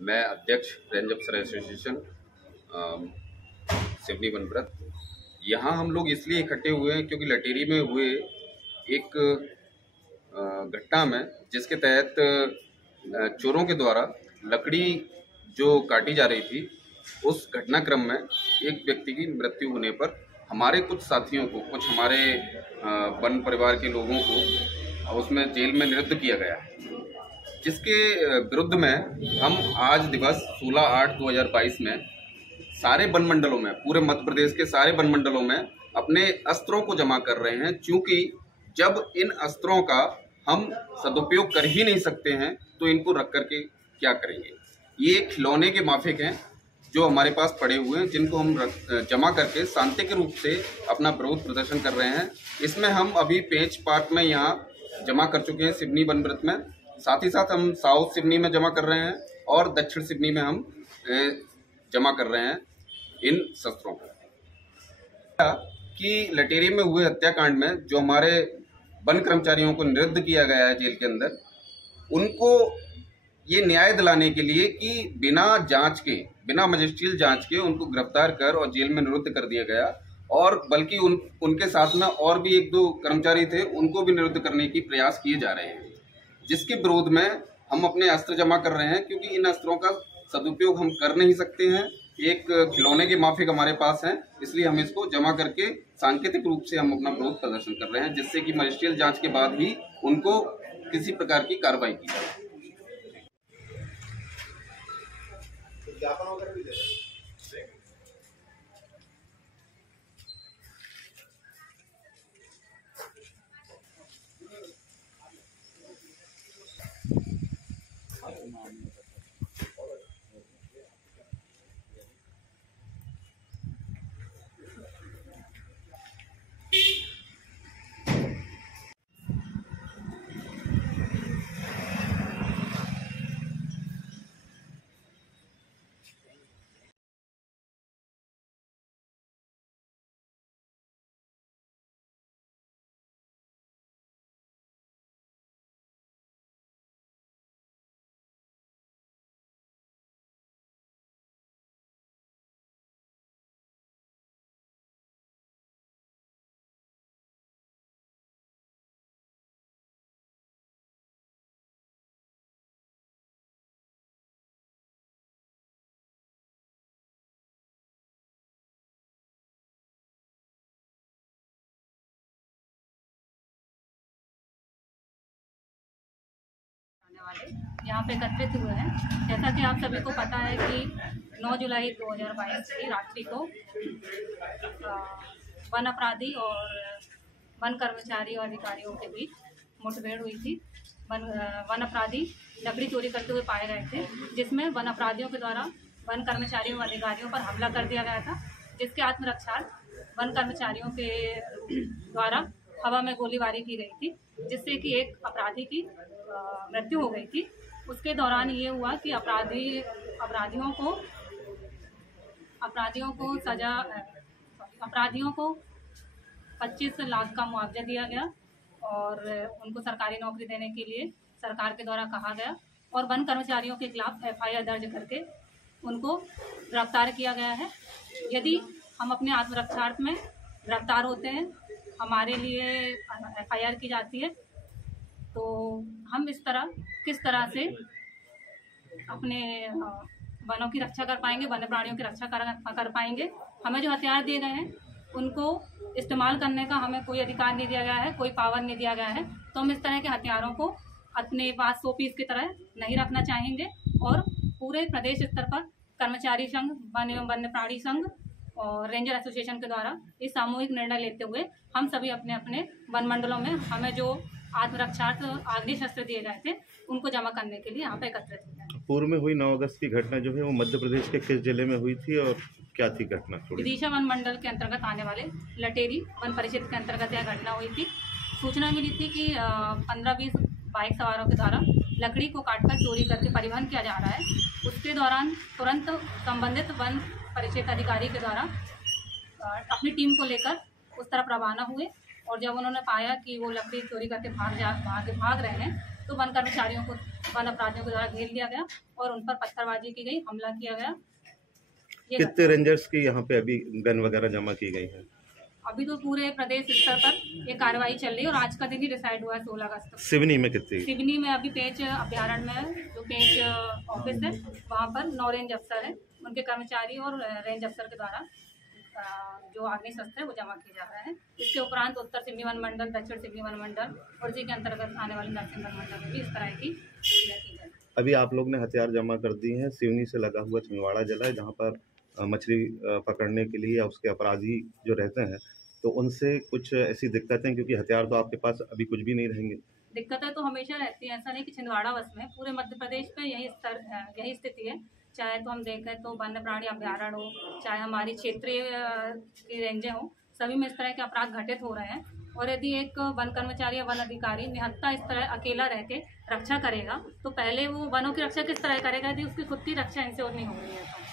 मैं अध्यक्ष रेंज अफसर एसोसिएशन सिवनी बनप्रत। यहाँ हम लोग इसलिए इकट्ठे हुए हैं क्योंकि लटेरी में हुए एक घटना में जिसके तहत चोरों के द्वारा लकड़ी जो काटी जा रही थी, उस घटनाक्रम में एक व्यक्ति की मृत्यु होने पर हमारे कुछ साथियों को, कुछ हमारे वन परिवार के लोगों को उसमें जेल में निरुद्ध किया गया है, जिसके विरुद्ध में हम आज दिवस 16/8/2022 में सारे वन मंडलों में, पूरे मध्य प्रदेश के सारे वन मंडलों में अपने अस्त्रों को जमा कर रहे हैं। क्योंकि जब इन अस्त्रों का हम सदुपयोग कर ही नहीं सकते हैं तो इनको रख करके क्या करेंगे। ये खिलौने के माफिक हैं जो हमारे पास पड़े हुए हैं, जिनको हम जमा करके शांतिक रूप से अपना विरोध प्रदर्शन कर रहे हैं। इसमें हम अभी पेंच पार्क में यहाँ जमा कर चुके हैं, सिवनी बनप्रत में। साथ ही साथ हम साउथ सिवनी में जमा कर रहे हैं और दक्षिण सिवनी में हम जमा कर रहे हैं इन शस्त्रों को। कि लटेरी में हुए हत्याकांड में जो हमारे वन कर्मचारियों को निरुद्ध किया गया है जेल के अंदर, उनको ये न्याय दिलाने के लिए कि बिना जांच के, बिना मजिस्ट्रियल जांच के उनको गिरफ्तार कर और जेल में निरुद्ध कर दिया गया। और बल्कि उनके साथ में और भी 1-2 कर्मचारी थे, उनको भी निरुद्ध करने की प्रयास किए जा रहे हैं, जिसके विरोध में हम अपने अस्त्र जमा कर रहे हैं। क्योंकि इन अस्त्रों का सदुपयोग हम कर नहीं सकते हैं, एक खिलौने के माफिक हमारे पास हैं, इसलिए हम इसको जमा करके सांकेतिक रूप से हम अपना विरोध प्रदर्शन कर रहे हैं, जिससे कि मजिस्ट्रियल जांच के बाद ही उनको किसी प्रकार की कार्रवाई की जाए। वाले यहाँ पे एकत्रित हुए हैं। जैसा कि आप सभी को पता है कि 9 जुलाई 2022 की रात्रि को वन अपराधी और वन कर्मचारी और अधिकारियों के बीच मुठभेड़ हुई थी। वन अपराधी लकड़ी चोरी करते हुए पाए गए थे, जिसमें वन अपराधियों के द्वारा वन कर्मचारियों और अधिकारियों पर हमला कर दिया गया था, जिसके आत्मरक्षार्थ वन कर्मचारियों के द्वारा हवा में गोलीबारी की गई थी, जिससे कि एक अपराधी की मृत्यु हो गई थी। उसके दौरान ये हुआ कि अपराधियों को 25 लाख का मुआवजा दिया गया और उनको सरकारी नौकरी देने के लिए सरकार के द्वारा कहा गया, और वन कर्मचारियों के खिलाफ FIR दर्ज करके उनको गिरफ्तार किया गया है। यदि हम अपने आत्मरक्षार्थ में गिरफ्तार होते हैं, हमारे लिए FIR की जाती है, तो हम किस तरह से अपने वनों की रक्षा कर पाएंगे, वन्य प्राणियों की रक्षा कर पाएंगे। हमें जो हथियार दिए गए हैं उनको इस्तेमाल करने का हमें कोई अधिकार नहीं दिया गया है, कोई पावर नहीं दिया गया है। तो हम इस तरह के हथियारों को अपने पास 100 पीस की तरह नहीं रखना चाहेंगे, और पूरे प्रदेश स्तर पर कर्मचारी संघ, वन्य प्राणी संघ और रेंजर एसोसिएशन के द्वारा इस सामूहिक निर्णय लेते हुए हम सभी अपने अपने वन मंडलों में हमें जो आत्मरक्षार्थ आग्नेय शस्त्र दिए गए थे उनको जमा करने के लिए यहाँ पे एकत्रित हुए हैं। पूर्व में हुई 9 अगस्त की घटना जो है वो मध्य प्रदेश के किस जिले में हुई थी और क्या थी घटना? विदिशा वन मंडल के अंतर्गत आने वाले लटेरी वन परिक्षेत्र के अंतर्गत यह घटना हुई थी। सूचना मिली थी कि 15-20 बाइक सवारों के द्वारा लकड़ी को काटकर चोरी करके परिवहन किया जा रहा है। उसके दौरान तुरंत संबंधित वन परिक्षेत्र अधिकारी के द्वारा अपनी टीम को लेकर उस तरफ रवाना हुए, और जब उन्होंने पाया कि वो लकड़ी चोरी करके भाग रहे हैं, तो वन कर्मचारियों को वन अपराधियों के द्वारा घेर लिया गया और उन पर पत्थरबाजी की गई, हमला किया गया। ये कितने रेंजर्स की यहाँ पे अभी गन वगैरह जमा की गई है? अभी तो पूरे प्रदेश स्तर पर ये कार्रवाई चल रही है और आज का दिन ही डिसाइड हुआ है 16 अगस्त को। सिवनी में कितनी? सिवनी में अभी पेंच अभ्यारण्य में जो पेंच ऑफिस है वहाँ पर 9 रेंज अफसर है, उनके कर्मचारी और रेंज अफसर के द्वारा जो अग्निशस्त्र है वो जमा किए जा रहे हैं। इसके उपरांत उत्तर सिवनी वन मंडल, दक्षिण सिवनी वन मंडल और इसी के अंतर्गत आने वाले नरसिंह वन मंडल में भी इस तरह की क्रिया की जाए। अभी आप लोग ने हथियार जमा कर दिए हैं। सिवनी से लगा हुआ छिंदवाड़ा जिला है जहाँ पर मछली पकड़ने के लिए या उसके अपराधी जो रहते हैं, तो उनसे कुछ ऐसी दिक्कतें, क्योंकि हथियार तो आपके पास अभी कुछ भी नहीं रहेंगे। दिक्कतें तो हमेशा रहती है, ऐसा नहीं कि छिंदवाड़ा बस में, पूरे मध्य प्रदेश पे यही स्थिति है। चाहे तो हम देखें तो वन्य प्राणी अभ्यारण्य हो, चाहे हमारी क्षेत्रीय की रेंजें हो, सभी में इस तरह के अपराध घटित हो रहे हैं। और यदि एक वन कर्मचारी या वन अधिकारी निहत्था इस तरह अकेला रह के रक्षा करेगा तो पहले वो वनों की रक्षा किस तरह करेगा यदि उसकी खुद की रक्षा इनसे और नहीं हो रही है तो।